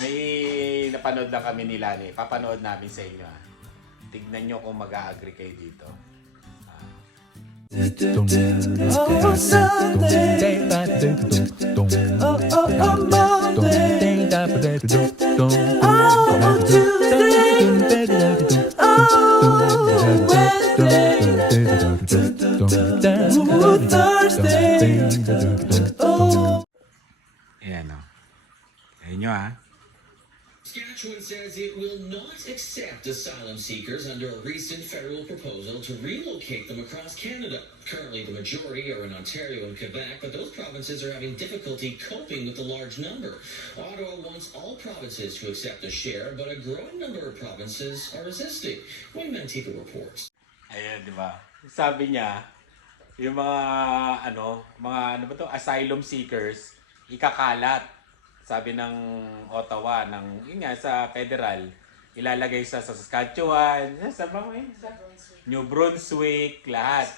May napanood lang kami ni Lani. Papanood namin sa inyo. ah. Tignan nyo kung mag-a-agree kayo dito. Oh, Sunday. Oh, oh, oh, Monday. Oh, Tuesday. Oh, Wednesday. Ooh, Thursday. Ayan nyo ah. Saskatchewan says it will not accept asylum seekers under a recent federal proposal to relocate them across Canada. Currently, the majority are in Ontario and Quebec, but those provinces are having difficulty coping with the large number. Ottawa wants all provinces to accept a share, but a growing number of provinces are resisting. Wayne Mantika reports. Ayan, di ba? Sabi niya, yung mga, ano, mga, ano ba to, asylum seekers, ikakalat. Sabi ng Ottawa, ng, yun nga, sa federal, ilalagay sa, sa Saskatchewan, sa, sa, mga- sa New Brunswick, lahat.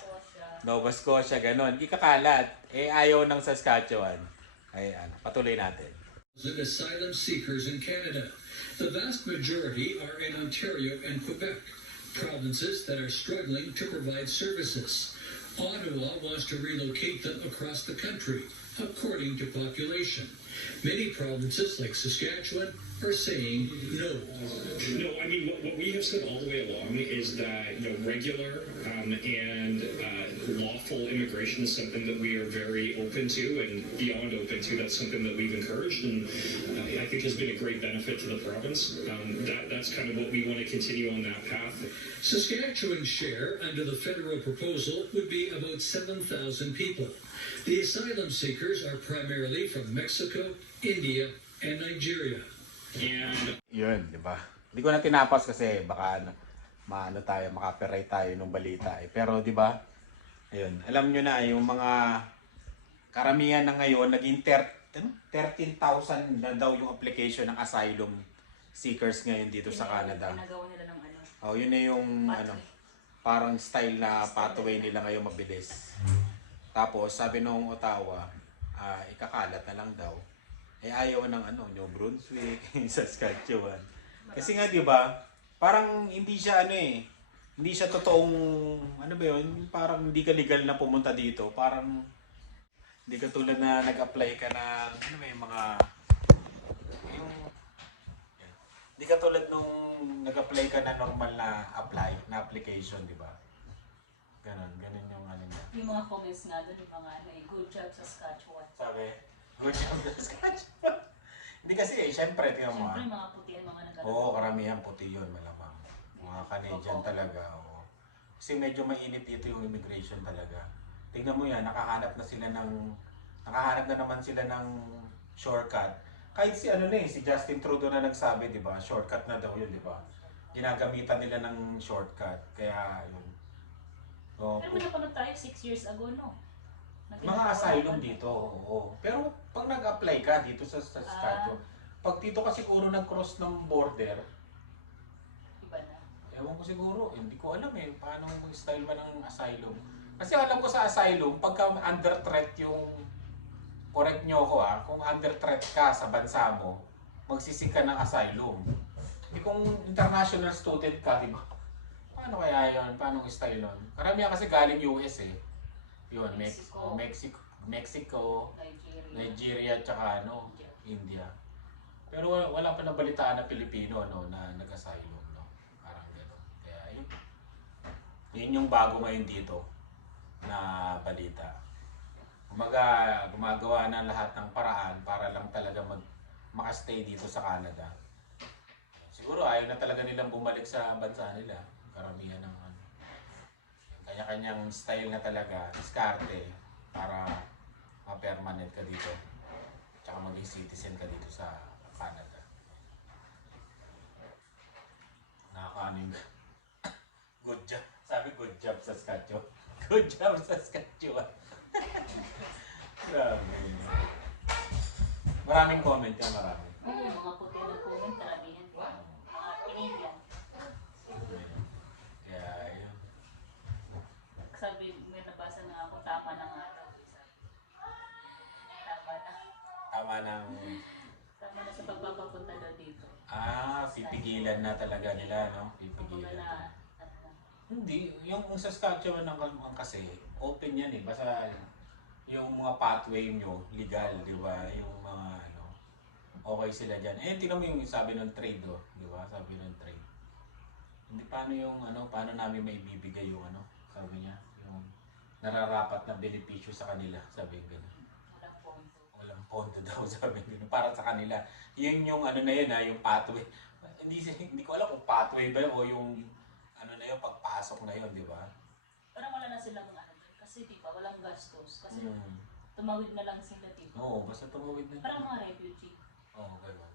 Nova Scotia, ganon. Ikakalat. Eh, ayaw ng Saskatchewan. Ay, ano, patuloy natin. asylum seekers in Canada. The vast majority are in Ontario and Quebec, provinces that are struggling to provide services. Ottawa wants to relocate them across the country, according to population. Many provinces, like Saskatchewan, are saying no. No, I mean, what, what we have said all the way along is that, regular um, and uh, lawful immigration is something that we are very open to and beyond open to. That's something that we've encouraged and uh, I think has been a great benefit to the province. Um, that, that's kind of what we want to continue on that path. Saskatchewan's share under the federal proposal would be about 7,000 people. The asylum seekers are primarily from Mexico, India, and Nigeria. And Yun, di ba? Hindi ko na tinapas kasi baka ano, maano tayo, makapiright tayo nung balita eh. Pero di ba? Ayun, alam nyo na yung mga karamihan na ngayon naging ter- ano? 13,000 na daw yung application ng asylum seekers ngayon dito sa Canada. Ginagawa nila ng ano. Oh, yun na yung Pathway. ano, parang style na pathway nila ngayon mabilis. Tapos sabi nung Ottawa, ah, ikakalat na lang daw. Eh ayaw ng ano, New Brunswick, Saskatchewan. Kasi nga 'di ba? Parang hindi siya ano eh. Hindi siya totoong ano ba 'yun? Parang hindi ka legal na pumunta dito. Parang hindi ka tulad na nag-apply ka ng ano ba yung mga yung hindi ka tulad nung nag-apply ka na normal na apply, na application, di ba? Ganon, ganon yung ano niya. Yung mga comments nga doon, yung mga ano eh, good job sa Saskatchewan. Sabi, good job sa Saskatchewan. Hindi kasi eh, syempre, tingnan mo Siyempre, ah. mga puti ang mga nag Oo, karamihan puti yun, malamang. Mga Canadian talaga, oo. Kasi medyo mainit dito yung immigration talaga. Tingnan mo yan, nakahanap na sila ng, nakahanap na naman sila ng shortcut. Kahit si ano na eh, si Justin Trudeau na nagsabi, di ba? Shortcut na daw yun, di ba? Ginagamitan nila ng shortcut. Kaya, yun. Oo. Pero may napanood tayo 6 years ago, no? Mga asylum dito, oo. Pero pag nag-apply ka dito sa, sa Saskatchewan, pag dito ka siguro nag-cross ng border. Ewan ko siguro, hindi ko alam eh, paano mag-style man ng asylum. Kasi alam ko sa asylum, pagka under threat yung, correct nyo ako ah, kung under threat ka sa bansa mo, magsisig ka ng asylum. Hindi kung international student ka, di ba? Paano kaya yun? Paano ang style nun? Karamihan kasi galing US eh. Yun, Mexico, Mexico. Mexico, Mexico Nigeria. Nigeria tsaka ano, India. Pero wala pa nabalitaan na Pilipino no, na nag-asylum. No? Parang gano'n. Kaya yun. Yun yung bago ngayon dito na balita. Kumaga, gumagawa na lahat ng paraan para lang talaga mag makastay dito sa Canada. Siguro ayaw na talaga nilang bumalik sa bansa nila. Karamihan ng ano. Kanya-kanyang style na talaga, diskarte para ma-permanent ka dito. Tsaka maging citizen ka dito sa Canada. Nakakaano yung good job. Sabi good job sa Saskatchewan. Good job sa Saskatchewan. Grabe. Maraming comment yan, marami. Oo, mga puti na comment, karamihan. Mga Canadian. Kaya yun. Sabi, may nabasa na ako, tama na nga daw. Tama na. Tama ng Tama na sa papunta daw dito. Ah, pipigilan na talaga nila, no? Kumbaga Pipigilan na, na. Hindi, yung Saskatchewan ang, ang kasi, open yan eh. Basta yung mga pathway nyo, legal, di ba? Yung mga ano, okay sila dyan. Eh, tingnan mo yung sabi ng trade, oh, di ba? Sabi ng trade. Hindi, paano yung ano, paano namin maibibigay yung ano, sabi niya, yung nararapat na benepisyo sa kanila, sabi gano'n. Walang pondo. Walang pondo daw, sabi gano'n. Para sa kanila. Yun yung ano na yun ha, yung pathway. Hindi, hindi ko alam kung pathway ba yun o yung ano na yun, pagpasok na yun, di ba? Parang wala na silang ano. Kasi di ba, walang gastos. Kasi Hmm. tumawid na lang sila, di ba? Oo, basta tumawid na. Parang mga refugee. Oo, gano'n.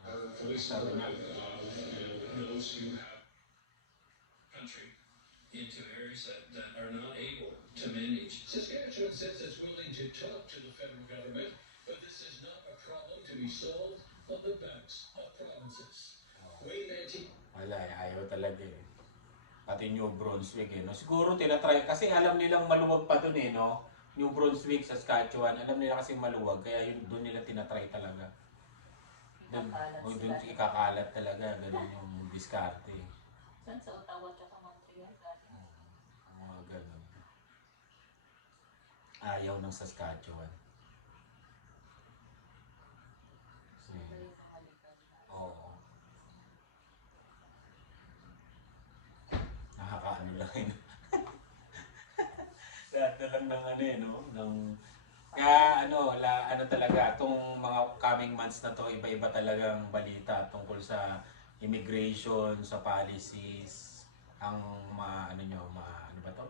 At least Sabi nga. those who have country into areas that, that are not able to manage. Saskatchewan says it's willing to talk to the federal government, but this is not a problem to be solved on the backs of provinces. Wayne Manti, Wala eh, ayaw talaga eh. Pati New Brunswick eh, no? Siguro tinatry, kasi alam nilang maluwag pa dun eh, no? New Brunswick, Saskatchewan, alam nila kasi maluwag, kaya yun, doon nila tinatry talaga. Doon, o, sila. doon ikakalat talaga, ganun yung diskarte. Saan sa Ottawa at Montreal mga ganun. Ayaw ng Saskatchewan. Kasi, Ito yung pangalitan. oo. Nakakaano lang yun. Lahat na lang ng ano eh, no? Ng, kaya ano, la, ano talaga, itong mga coming months na to, iba-iba talagang balita tungkol sa immigration, sa policies, ang ma, ano nyo, ma, ano ba to?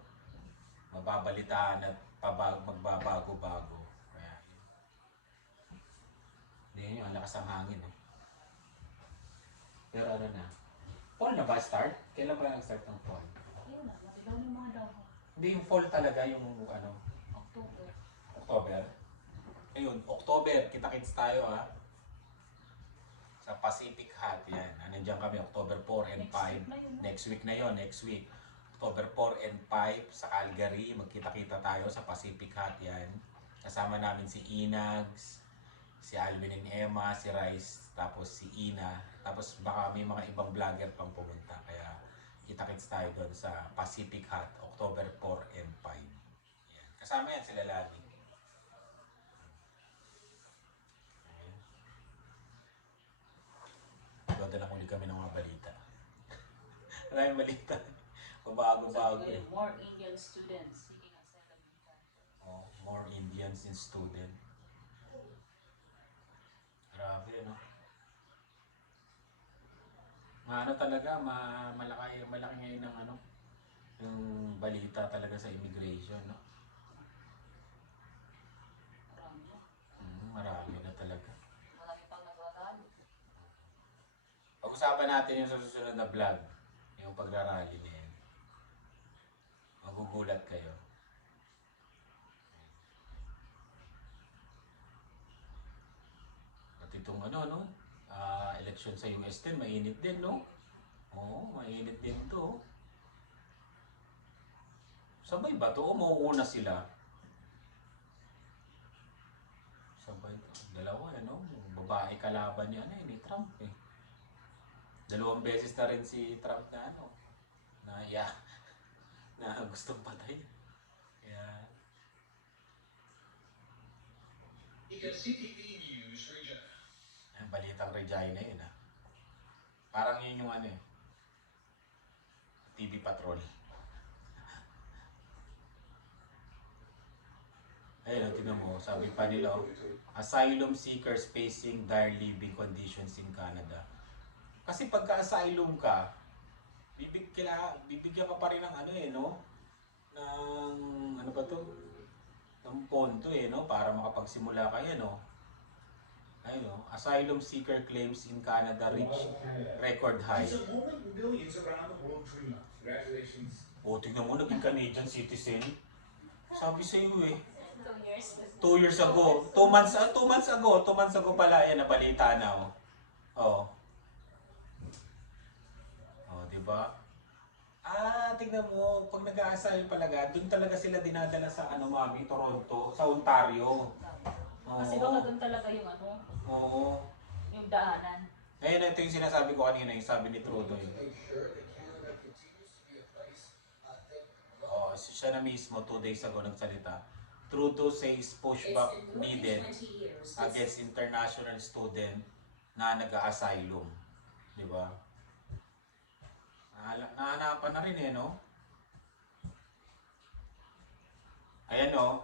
Mababalitaan at pabag, magbabago-bago. Kaya, yun. Hindi yun, ang lakas ang hangin eh. Pero ano na, fall na ba start? Kailan ba nag-start ng fall? Ayun na, matilaw yung mga dahon. Hindi yung fall talaga yung ano, October. October. Ayun, October, kita-kits tayo ha. Sa Pacific Hut, yan. Ah, Nandiyan kami, October 4 and Next 5. week na yun, no? Next week na yon next week. October 4 and 5 sa Calgary. Magkita-kita tayo sa Pacific Hut, yan. Kasama namin si Inags, si Alvin and Emma, si Rice, tapos si Ina. Tapos baka may mga ibang vlogger pang pumunta. Kaya kita-kits tayo doon sa Pacific Hut, October 4 and 5. Yan. Kasama yan sila lagi. Lang ulit kami ng mga balita. Maraming balita. Pabago-bago Sabi eh. more Indian students seeking asylum in Canada. Oh, more Indians in student. Grabe, no? Maano talaga, ma malaki, malaki ngayon ng ano, yung balita talaga sa immigration, no? Marami na. Mm, marami na talaga. Marami pang nagwatalo. Pag-usapan natin yung sa susunod na vlog, yung pagrarally na yan. Magugulat kayo. Itong ano, no? Ah, election sa US din, mainit din, no? Oo, mainit din to. Sabay ba to? O mauuna sila? Sabay to. Dalawa, ano? Babae kalaban niya, ano, eh, ni Trump, eh. Dalawang beses na rin si Trump na ano, na yeah, na gustong patay. Regina. ang balitang Regina yun ah. Parang yun yung ano eh, TV Patrol. Ayun, tingnan mo, sabi pa nila, oh, asylum seekers facing dire living conditions in Canada. Kasi pagka-asylum ka, bibig, kila, bibigyan ka pa rin ng ano eh, no? Ng, ano ba to? Ng ponto eh, no? Para makapagsimula kayo, no? Ayun, no? Asylum seeker claims in Canada reach record high. It's a moment millions around the world dream of. Congratulations. O, tignan mo, naging Canadian citizen. Sabi sa iyo eh. Two years. Two years ago. Two months, ah, two months ago. Two months ago pala. Yan, nabalita na. Oh. Oh. Oh, di ba? Ah, tignan mo. Pag nag-aasayo palaga, doon talaga sila dinadala sa ano, mami, Toronto, sa Ontario. Kasi baka doon talaga yung ano, Oo. yung daanan. Ngayon, ito yung sinasabi ko kanina, yung sabi ni Trudeau. Oh, siya na mismo, two days ago, nagsalita. Trudeau says pushback needed against international student na nag-asylum. Di ba? Nahala- Nahanapan na rin eh, no? Ayan o,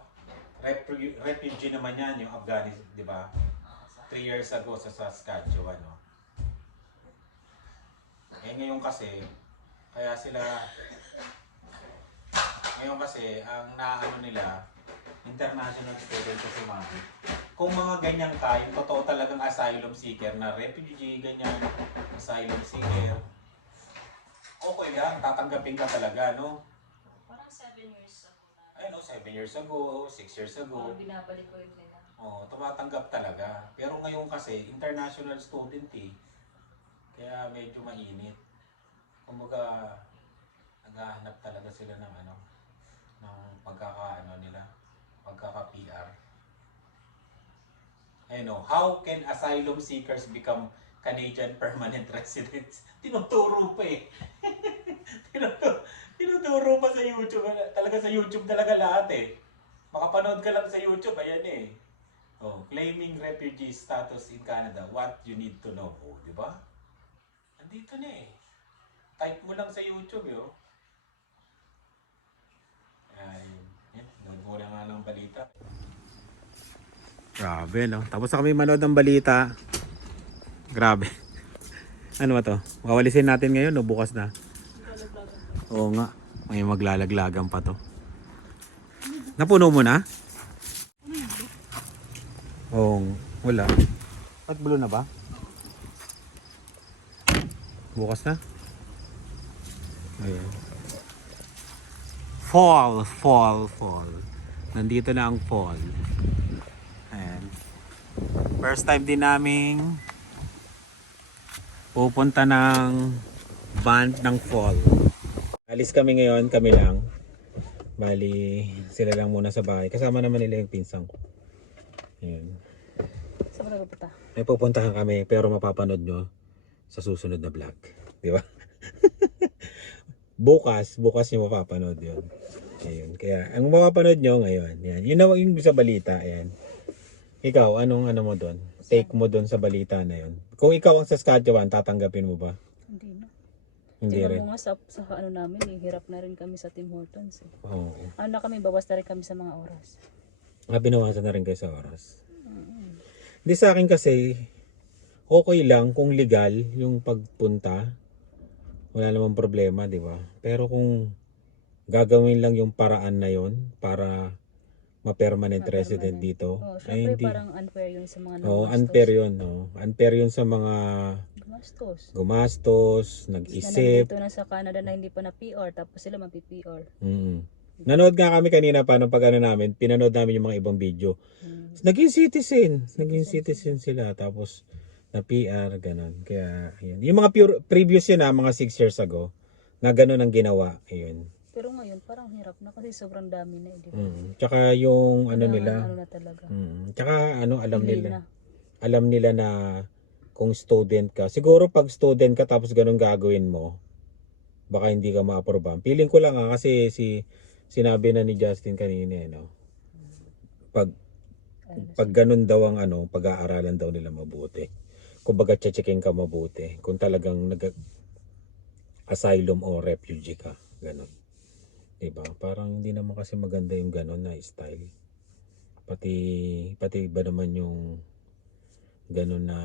refu- refugee naman yan, yung Afghanistan, di ba? Three years ago sa Saskatchewan, no? Eh ngayon kasi, kaya sila, ngayon kasi, ang naano nila, international student kasi mami. Kung mga ganyan ka, yung totoo talagang asylum seeker na refugee, ganyan, asylum seeker, okay lang, tatanggapin ka talaga, no? Parang 7 years Ay no, 7 years ago, 6 years ago, Parang binabalik ko yun nila. oh, tumatanggap talaga. Pero ngayon kasi, international student eh. Kaya medyo mainit. Kumbaga, naghahanap talaga sila ng ano, ng pagkakaano nila, pagkaka-PR. I know, how can asylum seekers become Canadian permanent residents? Tinuturo pa eh. tinuturo, tinuturo pa sa YouTube. Talaga sa YouTube talaga lahat eh. Makapanood ka lang sa YouTube, ayan eh. Oh, claiming refugee status in Canada, what you need to know. Oh, di ba? Andito na eh. Type mo lang sa YouTube, yo. Ay, yan. Nagmula nga ng balita. Grabe, no? Tapos na kami manood ng balita. Grabe. Ano ba to? Wawalisin natin ngayon o bukas na? Oo nga. May maglalaglagan pa to. Napuno mo na? Oo, wala. Ba't blue na ba? Bukas na? Ayan. Fall, fall, fall. Nandito na ang fall. Ayan. First time din naming pupunta ng band ng fall. Alis kami ngayon, kami lang. Bali, sila lang muna sa bahay. Kasama naman nila yung pinsang ko. Ayan. Saan ba nagpunta? May pupuntahan kami pero mapapanood nyo sa susunod na vlog. Di ba? bukas, bukas nyo mapapanood yun. Ayun. Kaya, ang mapapanood nyo ngayon, yan. Yun na yung sa balita, ayan. Ikaw, anong ano mo doon? Take mo doon sa balita na yun. Kung ikaw ang Saskatchewan, tatanggapin mo ba? Hindi na. Hindi Tingnan rin. mo nga sa, sa ano namin, eh, hirap na rin kami sa Tim Hortons. Eh. Oo. Ano na kami, bawas na rin kami sa mga oras. Ah, binawasan na rin kayo sa oras. Hindi sa akin kasi, okay lang kung legal yung pagpunta. Wala namang problema, di ba? Pero kung gagawin lang yung paraan na yon para ma-permanent resident dito, Oh, ay syempre hindi. parang unfair yun sa mga Oo, nagastos. unfair yun. No? Unfair yun sa mga Gumastos. gumastos, Na nag-isip. nandito na sa Canada na hindi pa na PR, tapos sila mapi-PR. Mm. Nanood nga kami kanina pa nung pag ano namin, pinanood namin yung mga ibang video. Hmm. Naging citizen. Naging citizen sila. Tapos, na PR, ganun. Kaya, ayun. Yung mga pure, previous yun na, mga 6 years ago, na ganun ang ginawa. Ayun. Pero ngayon, parang hirap na kasi sobrang dami na. eh, di ba? Mm. Tsaka yung, ano Kailangan nila, Ano na talaga. mm. tsaka, ano, alam Pili nila. na. Alam nila na, kung student ka, siguro pag student ka tapos ganun gagawin mo, baka hindi ka ma-aprobahan. Feeling ko lang ha, kasi si, sinabi na ni Justin kanina, eh, no? Pag, pag ganun daw ang ano, pag-aaralan daw nila mabuti. Kumbaga, checkin ka mabuti. Kung talagang nag asylum o refugee ka. Ganun. Diba? Parang hindi naman kasi maganda yung ganun na style. Pati, pati ba naman yung ganun na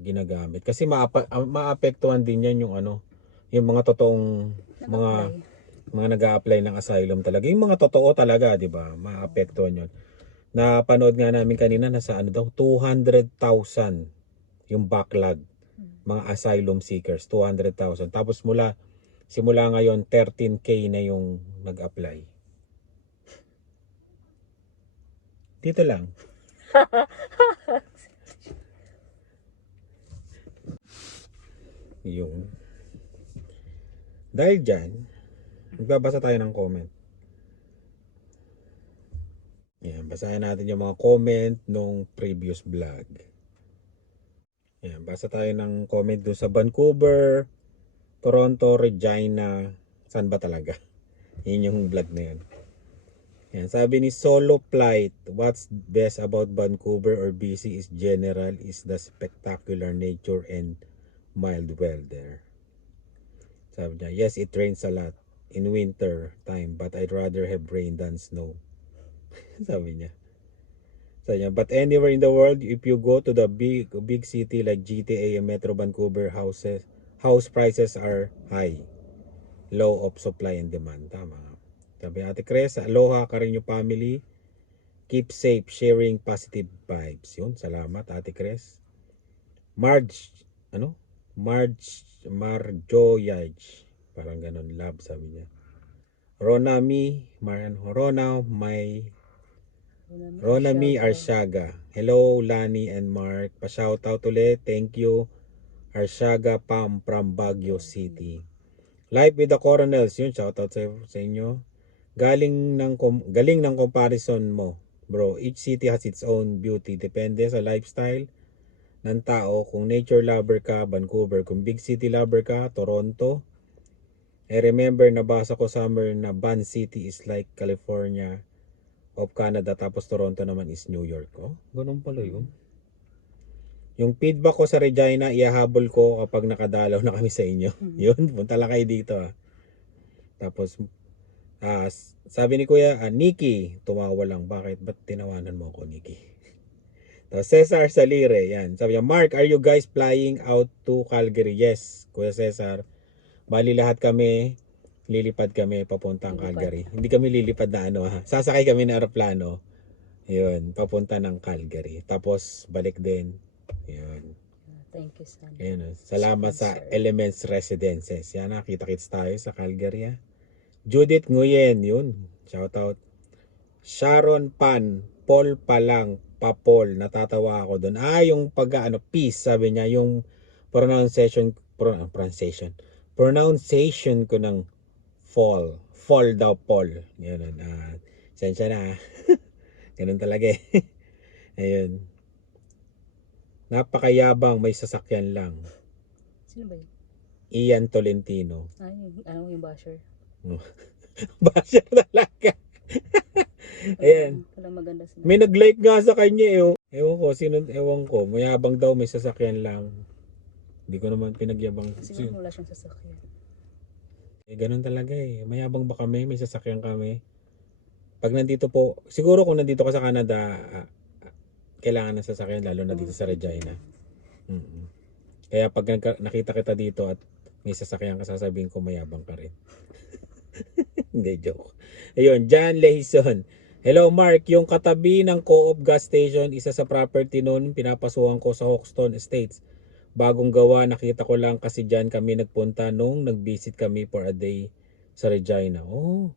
ginagamit. Kasi maapa, ah, maapektuhan din yan yung ano, yung mga totoong mga mga nag apply ng asylum talaga. Yung mga totoo talaga, di ba? Maapektuhan yun. Napanood nga namin kanina, nasa ano daw, 200,000 yung backlog. Mga asylum seekers, 200,000. Tapos mula, simula ngayon, 13K na yung nag-apply. Dito lang. yung dahil dyan, magbabasa tayo ng comment. Yan, basahin natin yung mga comment nung previous vlog. Yan, basa tayo ng comment doon sa Vancouver, Toronto, Regina. Saan ba talaga? Yun yung vlog na yun. Yan, sabi ni Solo Flight, what's best about Vancouver or BC is general is the spectacular nature and mild weather. Sabi niya, yes, it rains a lot in winter time, but I'd rather have rain than snow. Sabi niya. Sabi niya, but anywhere in the world, if you go to the big big city like GTA and Metro Vancouver, houses house prices are high. Low of supply and demand. Tama. Sabi Ate Cres, aloha ka rin yung family. Keep safe, sharing positive vibes. Yun, salamat Ate Cres. Marge, ano? Marge, Marjoyaj. Parang ganun, love sabi niya. Ronami, Marian Rona, may Ronami Arshaga. Hello, Lani and Mark. Pa-shoutout ulit. Thank you. Arshaga Pam from Baguio City. Live with the Coronels. Yun, shoutout sa, sa inyo. Galing ng, galing ng comparison mo. Bro, each city has its own beauty. Depende sa lifestyle ng tao. Kung nature lover ka, Vancouver. Kung big city lover ka, Toronto. I remember nabasa ko summer na Ban City is like California of Canada tapos Toronto naman is New York. Oh, ganun pala yun. Yung feedback ko sa Regina, ihahabol ko kapag nakadalaw na kami sa inyo. Yun, punta lang kayo dito ah. Tapos, ah, sabi ni Kuya, ah, Nikki, tumawa lang. Bakit? Ba't tinawanan mo ako, Nikki? Tapos, Cesar Salire, yan. Sabi niya, Mark, are you guys flying out to Calgary? Yes, Kuya Cesar. Bali lahat kami, lilipad kami papuntang Calgary. Hindi kami lilipad na ano ha. Sasakay kami ng aeroplano. Yun, papunta ng Calgary. Tapos balik din. Yun. Thank you, son. Ayun. oh. Salamat sa. Elements Residences. Yan, nakita-kits tayo sa Calgary. ah. Judith Nguyen, yun. Shout out. Sharon Pan, Paul Palang, Papol. Natatawa ako doon. Ah, yung pag ano, peace, sabi niya. Yung pronunciation, pro, ah, pronunciation. Pronunciation ko ng fall. Fall daw, Paul. Yun. Ah, sensya na. ah. Ganun talaga eh. Ayun. Napakayabang, may sasakyan lang. Sino ba yun? Ian Tolentino. Yung, ano yung basher? Basher talaga. Ayan. Walang maganda sila. May nag-like nga sa kanya eh. oh. Ewan ko, sino, ewan ko. Mayabang daw, may sasakyan lang. Hindi ko naman pinagyabang. Kasi Si- wala siyang sasakyan. Eh, ganun talaga eh. Mayabang ba kami? May sasakyan kami. Pag nandito po, siguro kung nandito ka sa Canada, ah, kailangan ng sasakyan, lalo na dito sa Regina. mm Kaya pag nakita kita dito at may sasakyan ka, sasabihin ko mayabang ka rin. Hindi, joke. Ayun, John Lehison. Hello Mark, yung katabi ng Co-op gas station, isa sa property noon, pinapasuhan ko sa Hoxton Estates. Bagong gawa, nakita ko lang kasi dyan kami nagpunta nung nag-visit kami for a day sa Regina. Oh,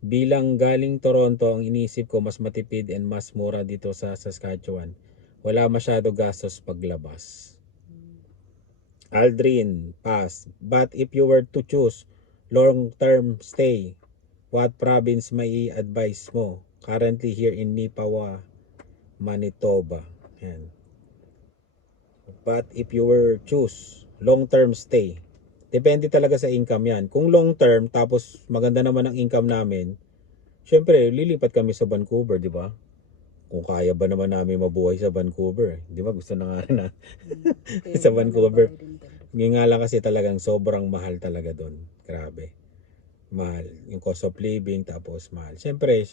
bilang galing Toronto, ang inisip ko mas matipid and mas mura dito sa Saskatchewan. Wala masyado gastos paglabas. Aldrin, pass. But if you were to choose long-term stay, what province may i-advise mo? Currently here in Nipawa, Manitoba. Yan. But if you were choose long-term stay, depende talaga sa income yan. Kung long-term, tapos maganda naman ang income namin, syempre, lilipat kami sa Vancouver, di ba? Kung kaya ba naman namin mabuhay sa Vancouver. Di ba? Gusto na nga rin na. Kaya Sa Vancouver. Yung nga lang kasi talagang sobrang mahal talaga doon. Grabe. Mahal. Yung cost of living, tapos mahal. Siyempre,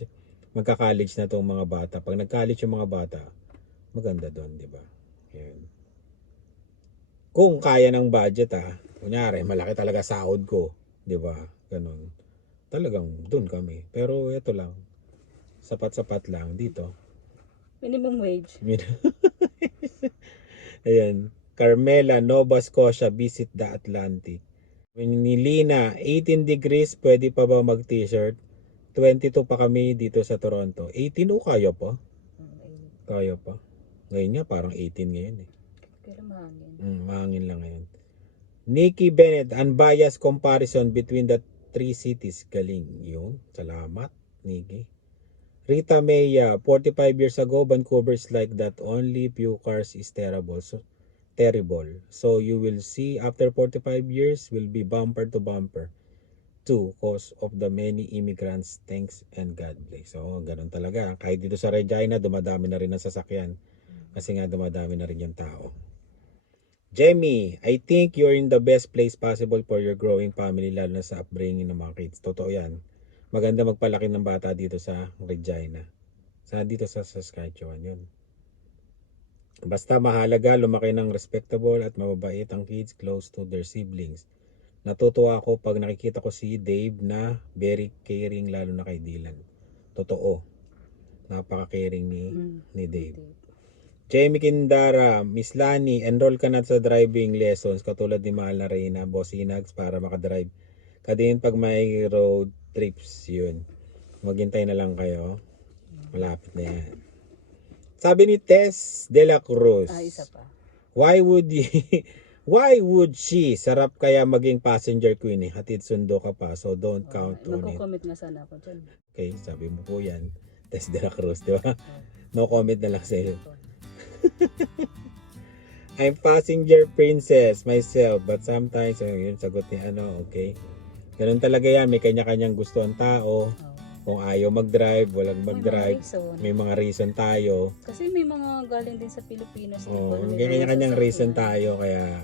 magka-college na tong mga bata. Pag nag-college yung mga bata, maganda doon, di ba? Kung kaya ng budget ah, kunyari, malaki talaga sahod ko, di ba? Ganun. Talagang doon kami. Pero ito lang, sapat-sapat lang dito. Minimum wage. Ayan. Carmela, Nova Scotia, visit the Atlantic. Ni Lina, 18 degrees, pwede pa ba mag-t-shirt? 22 pa kami dito sa Toronto. 18 o kaya pa? Kaya pa. Ngayon nga, parang 18 ngayon eh. Kaya mahangin. Mm, mahangin lang ngayon. Nikki Bennett, unbiased comparison between the three cities. Galing. Yun. Salamat, Nikki. Rita Maya, 45 years ago, Vancouver is like that. Only few cars is terrible. So, terrible. So, you will see after 45 years will be bumper to bumper. Two, cause of the many immigrants. Thanks and God bless. So, ganun talaga. Kahit dito sa Regina, dumadami na rin ang sasakyan. Kasi nga dumadami na rin yung tao. Jemmy, I think you're in the best place possible for your growing family lalo na sa upbringing ng mga kids. Totoo yan. Maganda magpalaki ng bata dito sa Regina. Sa dito sa Saskatchewan yun. Basta mahalaga lumaki ng respectable at mababait ang kids close to their siblings. Natutuwa ako pag nakikita ko si Dave na very caring lalo na kay Dylan. Totoo. Napaka-caring ni, Mm. ni Dave. Jamie Kindara, Miss Lani, enroll ka na sa driving lessons katulad ni Mahal na Reyna, Boss Inags para makadrive ka din pag may road trips yun. Maghintay na lang kayo. Malapit na yan. Sabi ni Tess De La Cruz, Ah, isa pa. why would you, why would she, sarap kaya maging passenger queen eh, hatid sundo ka pa, so don't count Uh, on it. Magko-comment nga sana ako dyan. Okay, sabi mo po yan. Tess De La Cruz, di ba? No comment na lang sa'yo. I'm passenger princess myself, but sometimes, oh, yun, sagot ni ano, okay. Ganun talaga yan, may kanya-kanyang gusto ang tao. Kung ayaw mag-drive, walang mag-drive. May mga reason tayo. Kasi may mga galing din sa Pilipinas. Oh, may kanya-kanyang reason tayo, kaya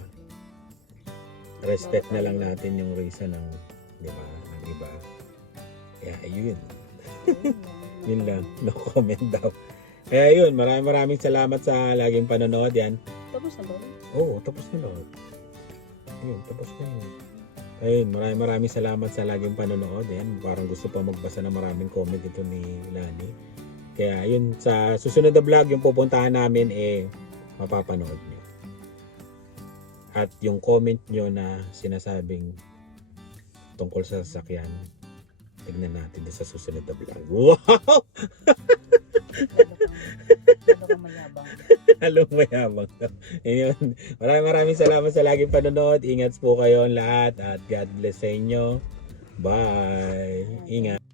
respect na lang natin yung reason ng, di ba, ng iba. Kaya ayun. Yun lang. No comment daw. Kaya yun, maraming maraming salamat sa laging panonood yan. Tapos na ba? Oo, tapos na lahat. Yun, tapos na yun. Ayun, maraming maraming salamat sa laging panonood. Yan, parang gusto pa magbasa ng maraming comment ito ni Lani. Kaya yun, sa susunod na vlog, yung pupuntahan namin, eh, mapapanood nyo. At yung comment nyo na sinasabing tungkol sa sasakyan, tignan natin sa susunod na vlog. Wow! mayabang. Halong mayabang. Ayun. Maraming maraming salamat sa laging panonood. Ingat po kayo lahat at God bless sa inyo. Bye. Ingat.